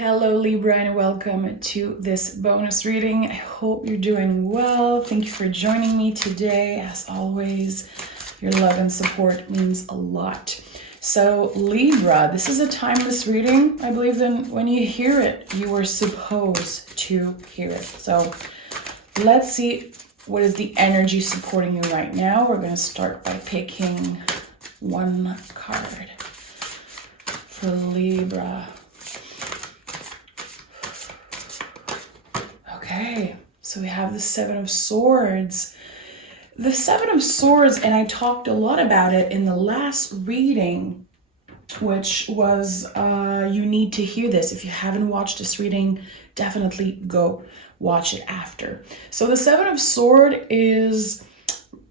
Hello Libra and welcome to this bonus reading. I hope you're doing well. Thank you for joining me today. As always, your love and support means a lot. So Libra, this is a timeless reading. I believe that when you hear it, you are supposed to hear it. So let's see what is the energy supporting you right now. We're going to start by picking one card for Libra. Okay, so we have the Seven of Swords. The Seven of Swords, and I talked a lot about it in the last reading, which was, you need to hear this. If you haven't watched this reading, definitely go watch it after. So the Seven of Swords is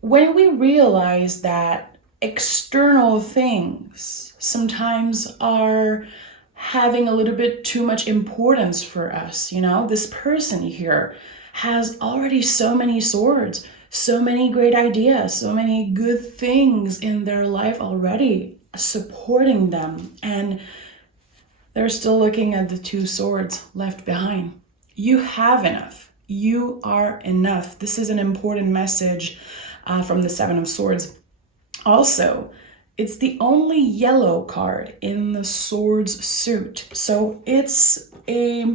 when we realize that external things sometimes are having a little bit too much importance for us. You know, this person here has already so many swords, so many great ideas, so many good things in their life already supporting them, and they're still looking at the two swords left behind. You have enough. You are enough. This is an important message from the Seven of Swords. Also, it's the only yellow card in the swords suit. So it's a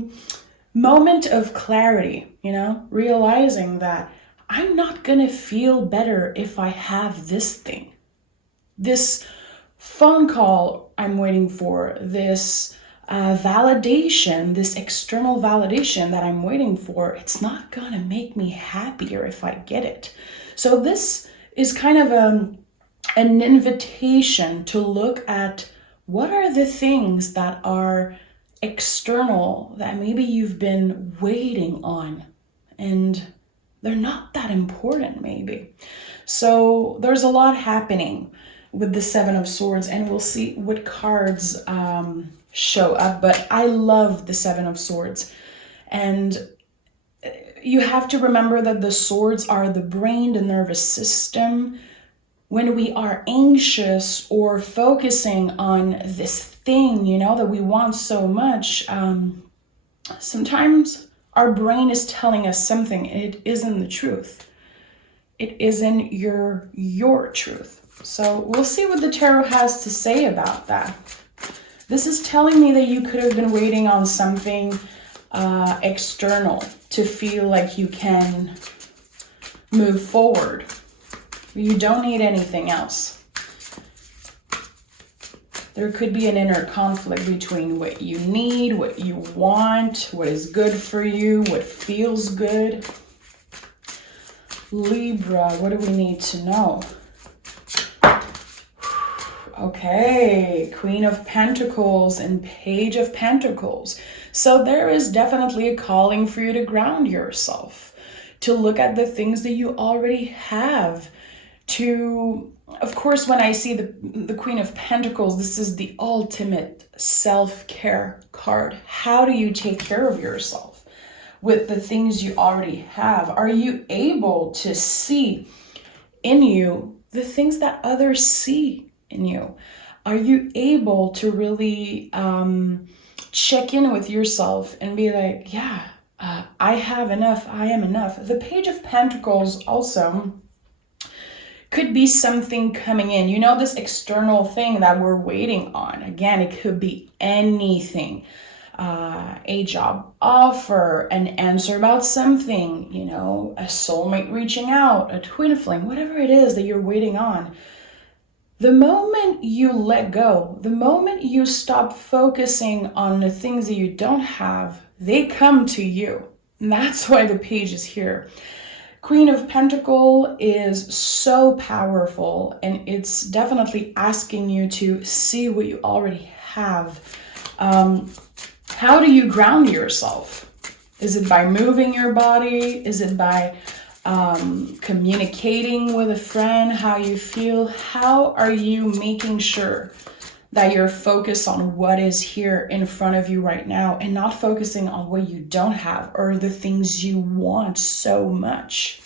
moment of clarity, you know, realizing that I'm not gonna feel better if I have this thing. This phone call I'm waiting for, this validation, this external validation that I'm waiting for, it's not gonna make me happier if I get it. So this is kind of an invitation to look at what are the things that are external that maybe you've been waiting on and they're not that important maybe. So there's a lot happening with the Seven of Swords, and we'll see what cards show up, but I love the Seven of Swords. And you have to remember that the swords are the brain, the nervous system. When we are anxious or focusing on this thing, you know, that we want so much, sometimes our brain is telling us something and it isn't the truth. It isn't your truth. So we'll see what the tarot has to say about that. This is telling me that you could have been waiting on something external to feel like you can move forward. You don't need anything else. There could be an inner conflict between what you need, what you want, what is good for you, what feels good. Libra, what do we need to know? Okay, Queen of Pentacles and Page of Pentacles. So there is definitely a calling for you to ground yourself, to look at the things that you already have. To, of course, when I see the Queen of Pentacles, this is the ultimate self-care card. How do you take care of yourself with the things you already have? Are you able to see in you the things that others see in you? Are you able to really check in with yourself and be like, yeah, I have enough, I am enough. The Page of Pentacles also could be something coming in, you know, this external thing that we're waiting on. Again, it could be anything, a job offer, an answer about something, you know, a soulmate reaching out, a twin flame, whatever it is that you're waiting on. The moment you let go, the moment you stop focusing on the things that you don't have, they come to you. And that's why the page is here. Queen of Pentacles is so powerful, and it's definitely asking you to see what you already have. How do you ground yourself? Is it by moving your body? Is it by communicating with a friend how you feel? How are you making sure that you're focused on what is here in front of you right now and not focusing on what you don't have or the things you want so much?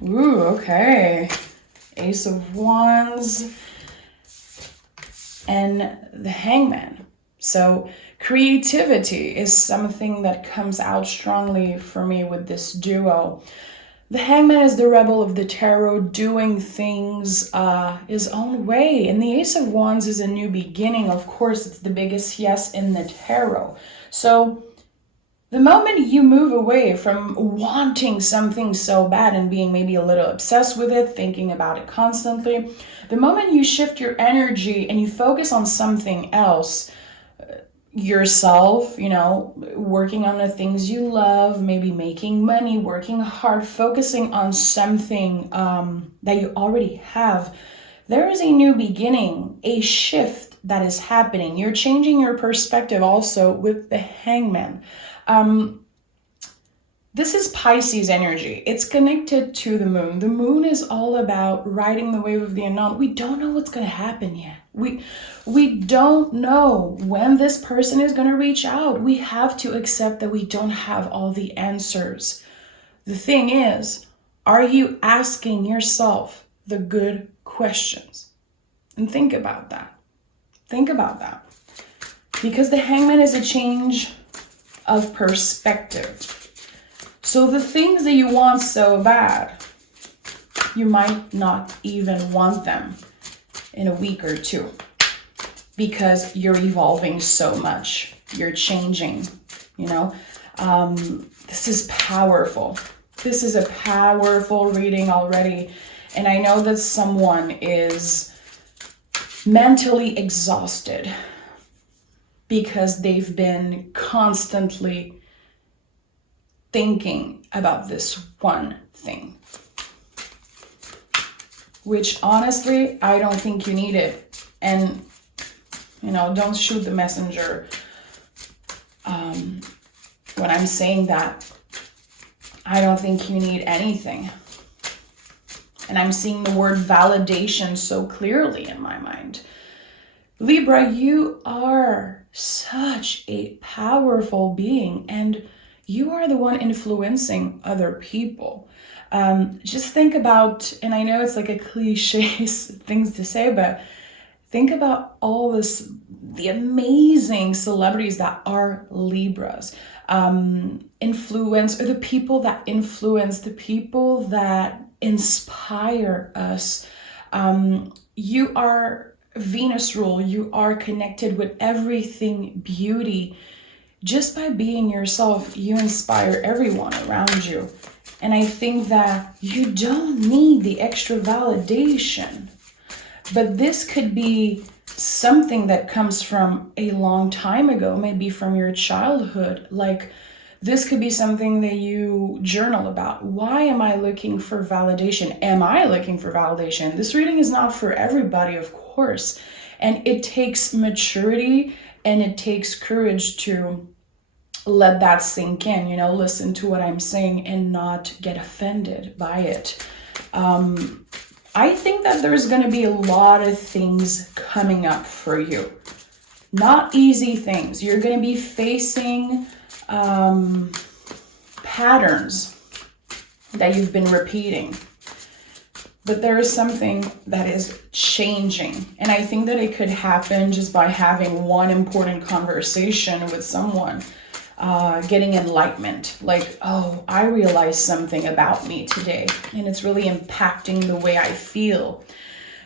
Ooh, okay. Ace of Wands and the Hangman. So creativity is something that comes out strongly for me with this duo. The Hangman is the rebel of the tarot, doing things his own way. And the Ace of Wands is a new beginning. Of course, it's the biggest yes in the tarot. So the moment you move away from wanting something so bad and being maybe a little obsessed with it, thinking about it constantly, the moment you shift your energy and you focus on something else, yourself, working on the things you love, maybe making money, working hard, focusing on something that you already have, there is a new beginning, a shift that is happening. You're changing your perspective also with the Hangman. This is Pisces energy. It's connected to the moon. The moon is all about riding the wave of the unknown. We don't know what's going to happen yet. We don't know when this person is going to reach out. We have to accept that we don't have all the answers. The thing is, are you asking yourself the good questions? And think about that. Think about that. Because the Hangman is a change of perspective. So the things that you want so bad, you might not even want them in a week or two because you're evolving so much. You're changing, This is powerful. This is a powerful reading already. And I know that someone is mentally exhausted because they've been constantly thinking about this one thing, which honestly, I don't think you need it. And, don't shoot the messenger when I'm saying that. I don't think you need anything. And I'm seeing the word validation so clearly in my mind. Libra, you are such a powerful being, and you are the one influencing other people. Just think about, and I know it's like a cliche things to say, but think about all the amazing celebrities that are Libras. Influence, or the people that influence, the people that inspire us. You are Venus rule. You are connected with everything beauty. Just by being yourself, you inspire everyone around you. And I think that you don't need the extra validation. But this could be something that comes from a long time ago, maybe from your childhood. Like, this could be something that you journal about. Why am I looking for validation? Am I looking for validation? This reading is not for everybody, of course. And it takes maturity and it takes courage to let that sink in, listen to what I'm saying and not get offended by it. I think that there's going to be a lot of things coming up for you. Not easy things. You're going to be facing patterns that you've been repeating. But there is something that is changing. And I think that it could happen just by having one important conversation with someone. Getting enlightenment, like, oh, I realized something about me today, and it's really impacting the way I feel.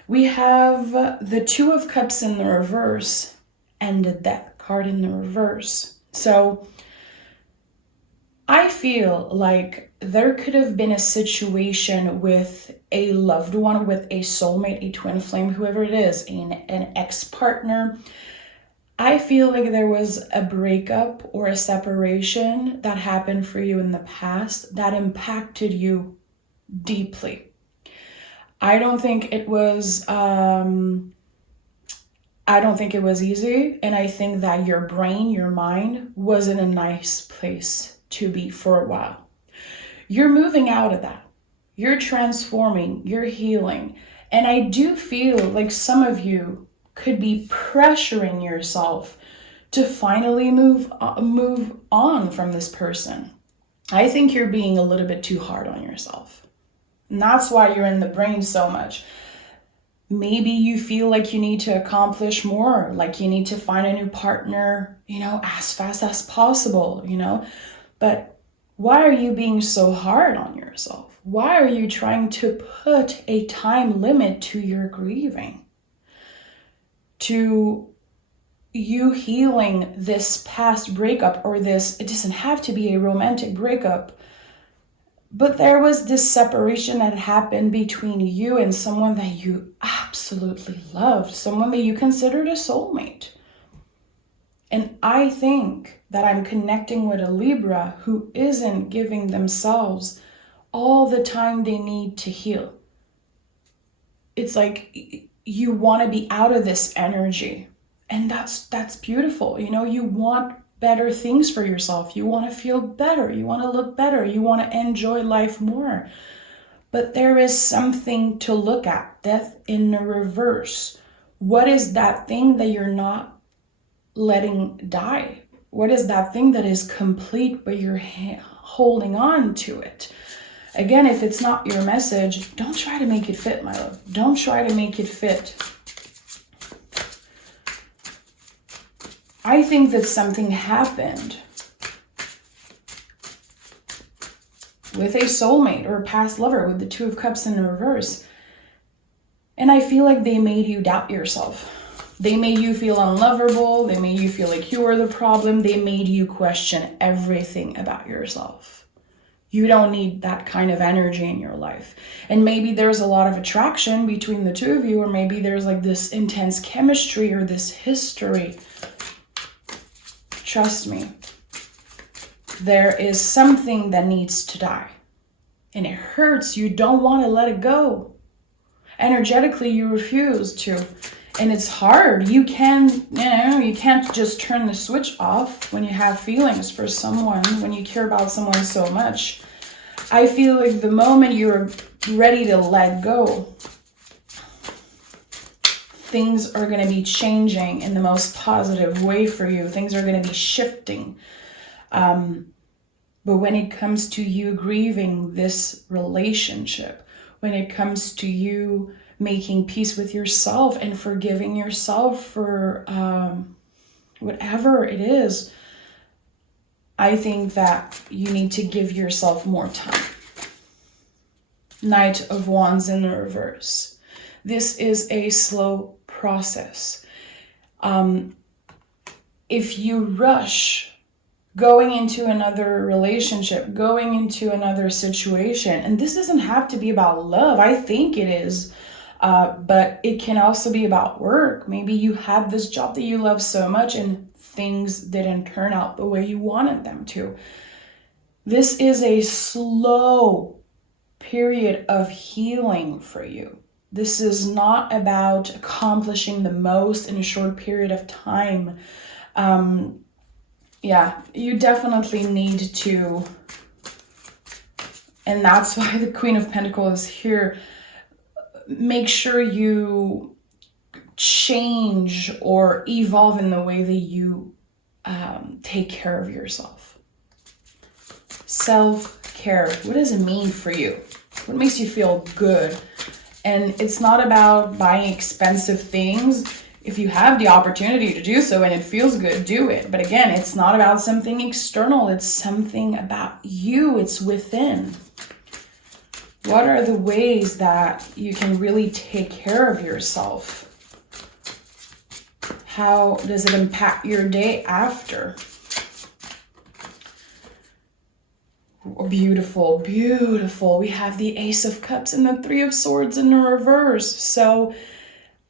We have the Two of Cups in the reverse and the Death card in the reverse. So I feel like there could have been a situation with a loved one, with a soulmate, a twin flame, whoever it is, an ex-partner. I feel like there was a breakup or a separation that happened for you in the past that impacted you deeply. I don't think it was easy, and I think that your brain, your mind was in a nice place to be for a while. You're moving out of that. You're transforming, you're healing. And I do feel like some of you could be pressuring yourself to finally move on from this person. I think you're being a little bit too hard on yourself. And that's why you're in the brain so much. Maybe you feel like you need to accomplish more, like you need to find a new partner, as fast as possible, But why are you being so hard on yourself? Why are you trying to put a time limit to your grieving? To you healing this past breakup, or this, it doesn't have to be a romantic breakup, but there was this separation that happened between you and someone that you absolutely loved, someone that you considered a soulmate. And I think that I'm connecting with a Libra who isn't giving themselves all the time they need to heal. It's like you want to be out of this energy. And that's beautiful. You want better things for yourself. You want to feel better. You want to look better. You want to enjoy life more. But there is something to look at. Death in the reverse. What is that thing that you're not letting die? What is that thing that is complete, but you're holding on to it? Again, if it's not your message, don't try to make it fit, my love. Don't try to make it fit. I think that something happened with a soulmate or a past lover with the Two of Cups in reverse. And I feel like they made you doubt yourself. They made you feel unlovable. They made you feel like you were the problem. They made you question everything about yourself. You don't need that kind of energy in your life. And maybe there's a lot of attraction between the two of you, or maybe there's like this intense chemistry or this history. Trust me, there is something that needs to die. And it hurts. You don't want to let it go. Energetically, you refuse to. And it's hard. You can't just turn the switch off when you have feelings for someone, when you care about someone so much. I feel like the moment you're ready to let go, things are going to be changing in the most positive way for you. Things are going to be shifting. But when it comes to you grieving this relationship, when it comes to you making peace with yourself and forgiving yourself for whatever it is, I think that you need to give yourself more time. Knight of Wands in the reverse. This is a slow process. If you rush going into another relationship, going into another situation, and this doesn't have to be about love. I think it is. But it can also be about work. Maybe you had this job that you love so much and things didn't turn out the way you wanted them to. This is a slow period of healing for you. This is not about accomplishing the most in a short period of time. You definitely need to, and that's why the Queen of Pentacles is here. Make sure you change or evolve in the way that you take care of yourself. Self-care. What does it mean for you? What makes you feel good? And it's not about buying expensive things. If you have the opportunity to do so and it feels good, do it. But again, it's not about something external. It's something about you. It's within. What are the ways that you can really take care of yourself? How does it impact your day after? Beautiful, beautiful. We have the Ace of Cups and the Three of Swords in the reverse. So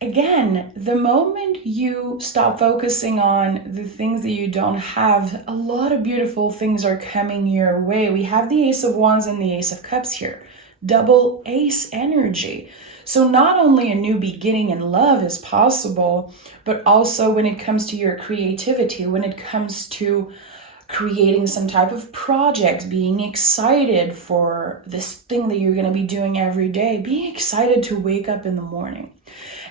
again, the moment you stop focusing on the things that you don't have, a lot of beautiful things are coming your way. We have the Ace of Wands and the Ace of Cups here. Double ace energy. So not only a new beginning in love is possible, but also when it comes to your creativity, when it comes to creating some type of project, being excited for this thing that you're going to be doing every day, being excited to wake up in the morning.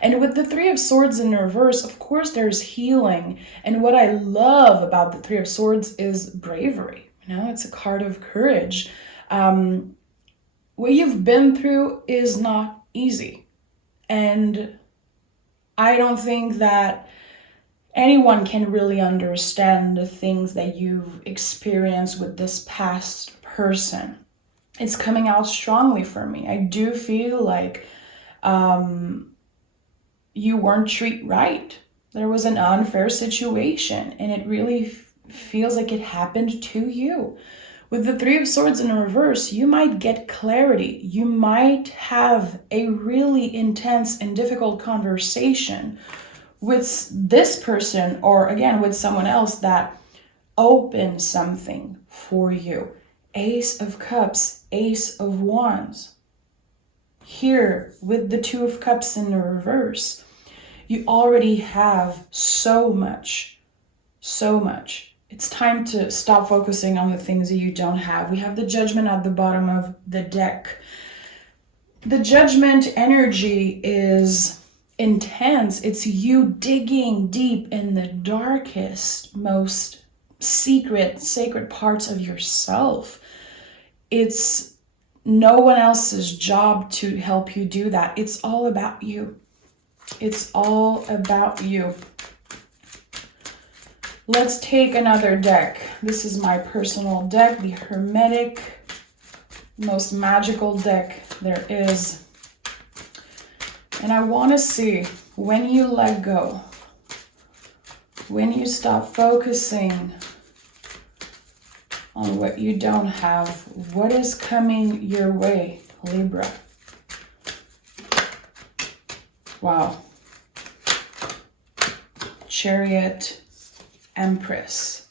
And with the Three of Swords in reverse, of course, there's healing. And what I love about the Three of Swords is bravery. It's a card of courage. What you've been through is not easy. And I don't think that anyone can really understand the things that you've experienced with this past person. It's coming out strongly for me. I do feel like you weren't treated right. There was an unfair situation, and it really feels like it happened to you. With the Three of Swords in reverse, you might get clarity. You might have a really intense and difficult conversation with this person, or again, with someone else that opens something for you. Ace of Cups, Ace of Wands. Here, with the Two of Cups in the reverse, you already have so much. It's time to stop focusing on the things that you don't have. We have the Judgment at the bottom of the deck. The Judgment energy is intense. It's you digging deep in the darkest, most secret, sacred parts of yourself. It's no one else's job to help you do that. It's all about you. It's all about you. Let's take another deck. This is my personal deck, the Hermetic, most magical deck there is. And I want to see, when you let go, when you stop focusing on what you don't have, what is coming your way, Libra? Wow. Chariot, Empress.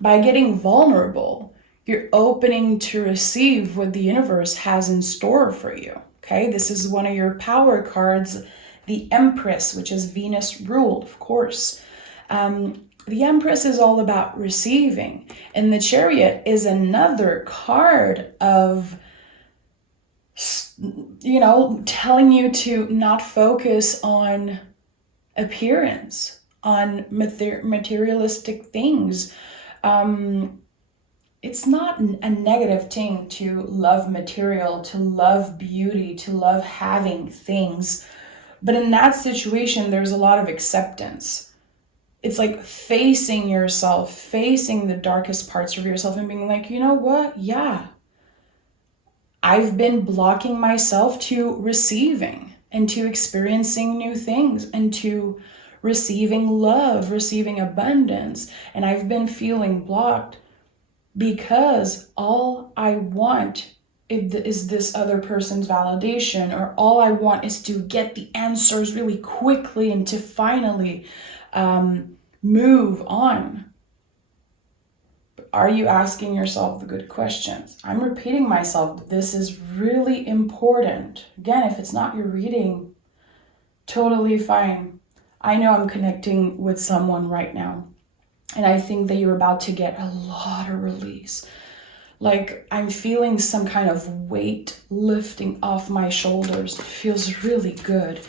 By getting vulnerable, you're opening to receive what the universe has in store for you. Okay, this is one of your power cards, the Empress, which is Venus ruled, of course. The Empress is all about receiving, and the Chariot is another card of, you know, telling you to not focus on appearance, on materialistic things. It's not a negative thing to love material, to love beauty, to love having things. But in that situation, there's a lot of acceptance. It's like facing yourself, facing the darkest parts of yourself and being like, you know what? Yeah, I've been blocking myself to receiving and to experiencing new things and to receiving love, receiving abundance. And I've been feeling blocked because all I want is this other person's validation, or all I want is to get the answers really quickly and to finally move on. But are you asking yourself the good questions? I'm repeating myself, but this is really important. Again, if it's not your reading, totally fine. I know I'm connecting with someone right now, and I think that you're about to get a lot of release. Like I'm feeling some kind of weight lifting off my shoulders. It feels really good.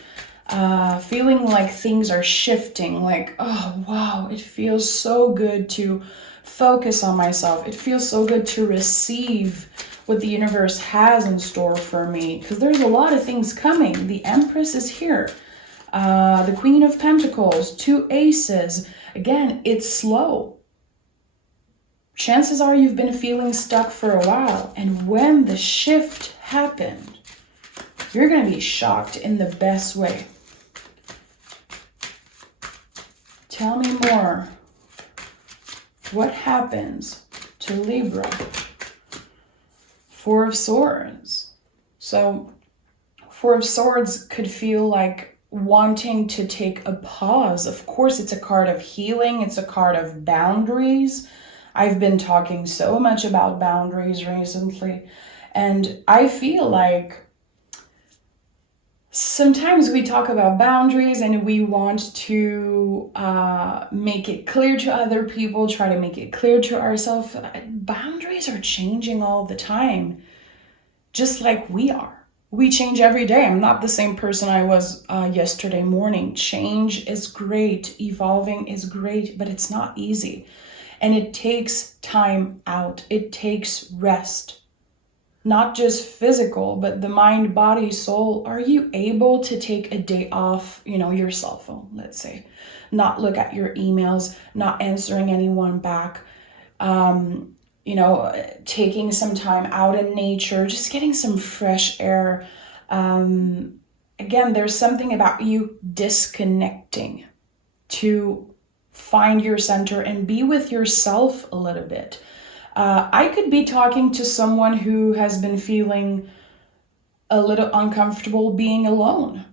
Feeling like things are shifting, like, oh wow, it feels so good to focus on myself. It feels so good to receive what the universe has in store for me, because there's a lot of things coming. The Empress is here. The Queen of Pentacles, 2 aces. Again, it's slow. Chances are you've been feeling stuck for a while, and when the shift happened, you're going to be shocked in the best way. Tell me more. What happens to Libra? 4 of Swords. So 4 of Swords could feel like wanting to take a pause. Of course, it's a card of healing. It's a card of boundaries. I've been talking so much about boundaries recently, and I feel like sometimes we talk about boundaries and we want to make it clear to other people, try to make it clear to ourselves. Boundaries are changing all the time, just like we are. We change every day. I'm not the same person I was yesterday morning. Change is great. Evolving is great, but it's not easy. And it takes time out. It takes rest. not just physical, but the mind, body, soul. Are you able to take a day off, your cell phone, let's say, not look at your emails, not answering anyone back, taking some time out in nature, just getting some fresh air. Again, there's something about you disconnecting to find your center and be with yourself a little bit. I could be talking to someone who has been feeling a little uncomfortable being alone.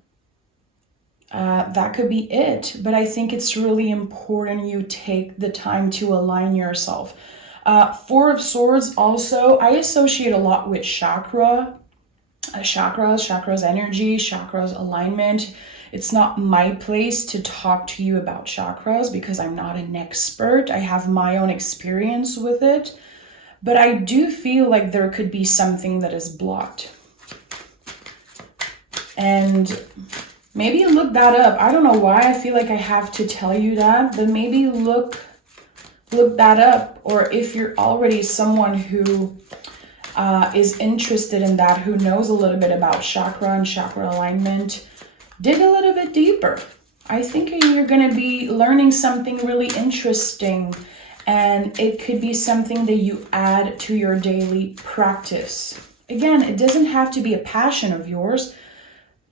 That could be it, but I think it's really important you take the time to align yourself. Four of Swords also, I associate a lot with chakras, energy, chakras alignment. It's not my place to talk to you about chakras because I'm not an expert. I have my own experience with it. But I do feel like there could be something that is blocked. And maybe look that up. I don't know why I feel like I have to tell you that, but maybe look that up. Or if you're already someone who is interested in that, who knows a little bit about chakra and chakra alignment, dig a little bit deeper. I think you're going to be learning something really interesting. And it could be something that you add to your daily practice. Again, it doesn't have to be a passion of yours.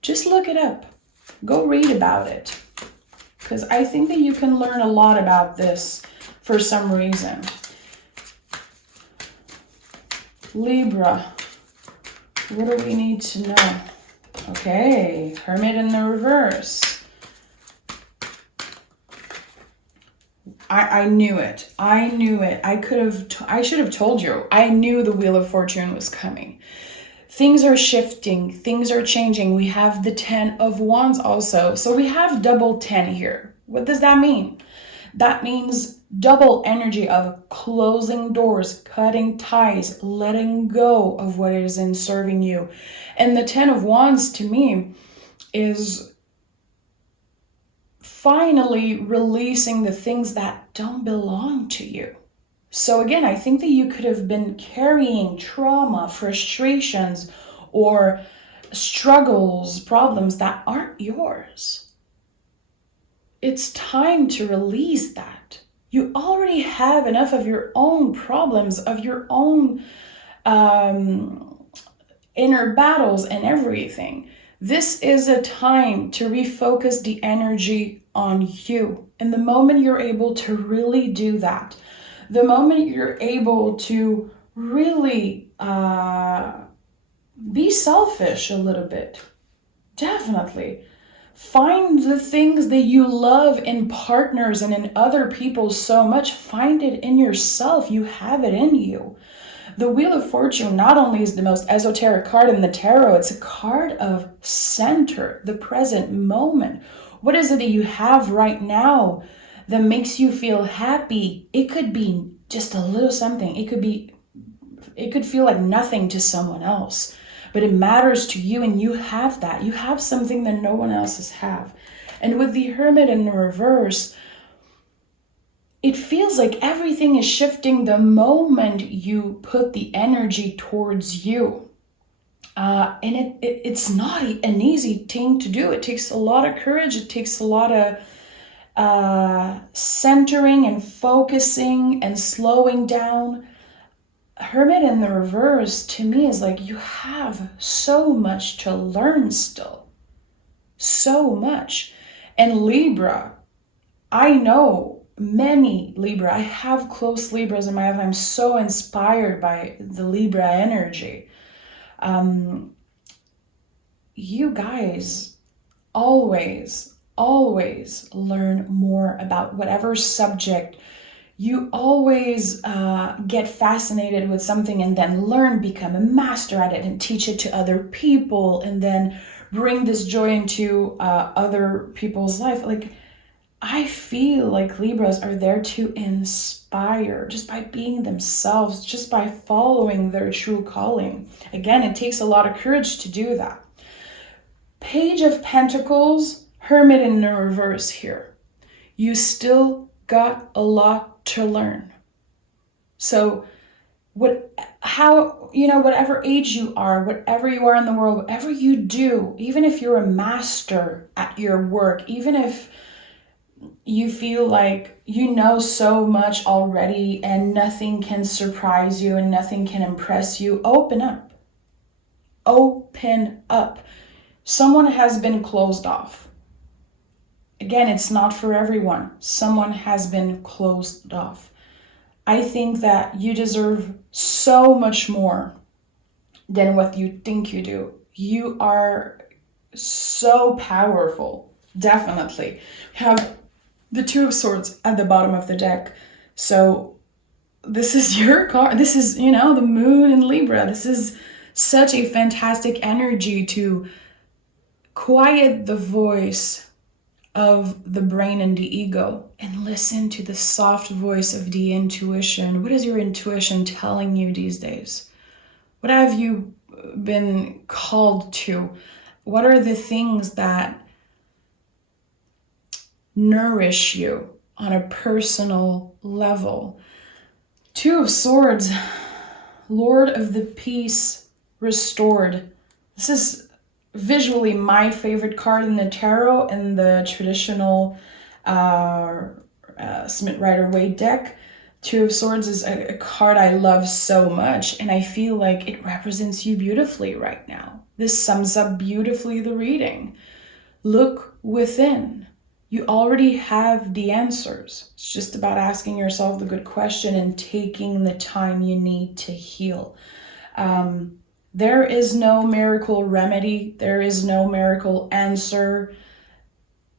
Just look it up. Go read about it. Because I think that you can learn a lot about this for some reason. Libra, what do we need to know? Okay, Hermit in the reverse. I knew it. I should have told you. I knew the Wheel of Fortune was coming. Things are shifting. Things are changing. We have the 10 of Wands also. So we have double 10 here. What does that mean? That means double energy of closing doors, cutting ties, letting go of what isn't serving you. And the 10 of Wands to me is finally releasing the things that don't belong to you. So again, I think that you could have been carrying trauma, frustrations, or struggles, problems that aren't yours. It's time to release that. You already have enough of your own problems, of your own inner battles and everything. This is a time to refocus the energy on you. And the moment you're able to really do that, the moment you're able to really be selfish a little bit, definitely find the things that you love in partners and in other people so much. Find it in yourself. You have it in you. The Wheel of Fortune not only is the most esoteric card in the tarot, it's a card of center, the present moment. What is it that you have right now that makes you feel happy? It could be just a little something. It could feel like nothing to someone else, but it matters to you, and you have that. You have something that no one else has. And with the Hermit in the reverse, it feels like everything is shifting the moment you put the energy towards you. And it's not an easy thing to do. It takes a lot of courage. It takes a lot of centering and focusing and slowing down. Hermit in the reverse to me is like you have so much to learn still. So much. And Libra, I know many Libra. I have close Libras in my life. I'm so inspired by the Libra energy. You guys always learn more about whatever subject. You always get fascinated with something and then learn, become a master at it and teach it to other people and then bring this joy into other people's life. Like, I feel like Libras are there to inspire just by being themselves, just by following their true calling. Again, it takes a lot of courage to do that. Page of Pentacles, Hermit in the reverse here. You still got a lot to learn. So whatever age you are, whatever you are in the world, whatever you do, even if you're a master at your work, even if you feel like you know so much already and nothing can surprise you and nothing can impress you, open up. Open up. Someone has been closed off. Again, it's not for everyone. Someone has been closed off. I think that you deserve so much more than what you think you do. You are so powerful, definitely. We have the Two of Swords at the bottom of the deck. So this is your card. This is, the moon in Libra. This is such a fantastic energy to quiet the voice of the brain and the ego and listen to the soft voice of the intuition. What is your intuition telling you these days? What have you been called to? What are the things that nourish you on a personal level? Two of Swords, Lord of the Peace, restored. This is visually my favorite card in the tarot and the traditional Smith Rider-Waite deck. Two of Swords is a card I love so much, and I feel like it represents you beautifully right now. This sums up beautifully the reading. Look within. You already have the answers. It's just about asking yourself the good question and taking the time you need to heal. There is no miracle remedy. There is no miracle answer.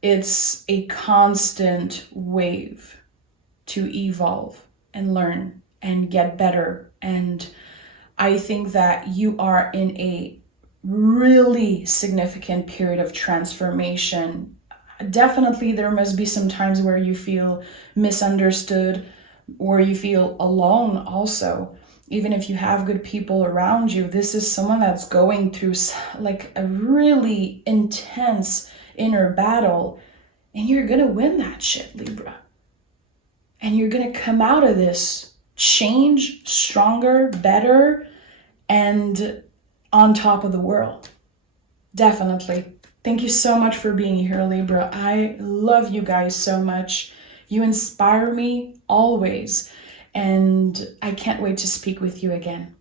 It's a constant wave to evolve and learn and get better. And I think that you are in a really significant period of transformation. Definitely there must be some times where you feel misunderstood or you feel alone also. Even if you have good people around you, this is someone that's going through like a really intense inner battle, and you're gonna win that shit, Libra. And you're gonna come out of this change, stronger, better, and on top of the world. Definitely. Thank you so much for being here, Libra. I love you guys so much. You inspire me always. And I can't wait to speak with you again.